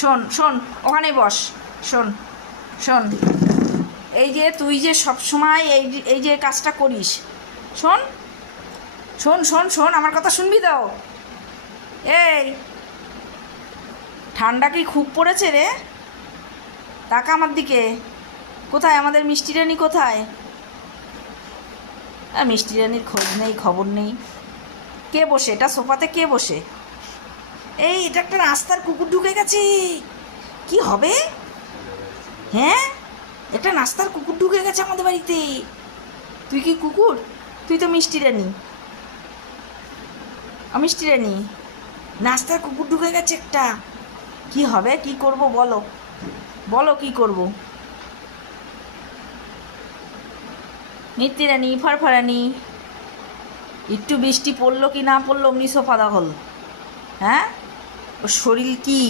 শোন শোন, ওখানেই বস। শোন শোন, এই যে তুই যে সব সময় এই যে কাজটা করিস, শোন শোন শোন শোন, আমার কথা শুনবি তো? এই ঠান্ডা কি খুব পড়েছে রে? তাকা আমার দিকে। কোথায় আমাদের মিষ্টি রানী, কোথায়? মিষ্টি রানীর খোঁজ নেই, খবর নেই। কে বসে এটা সোফাতে, কে বসে? এই এটা একটা রাস্তার কুকুর ঢুকে গেছে, কি হবে? হ্যাঁ, একটা নাস্তার কুকুর ঢুকে গেছে আমাদের বাড়িতে। তুই কি কুকুর? তুই তো মিষ্টি রানী। মিষ্টি রানী, নাস্তার কুকুর ঢুকে গেছে একটা। কি হবে, কি করব বলো, বলো কি করব? মিষ্টি রানী, ফারফারানি, একটু বৃষ্টি পড়লো কি না পড়লো অমনি সোফা দখল। হ্যাঁ, ওর শরীর কি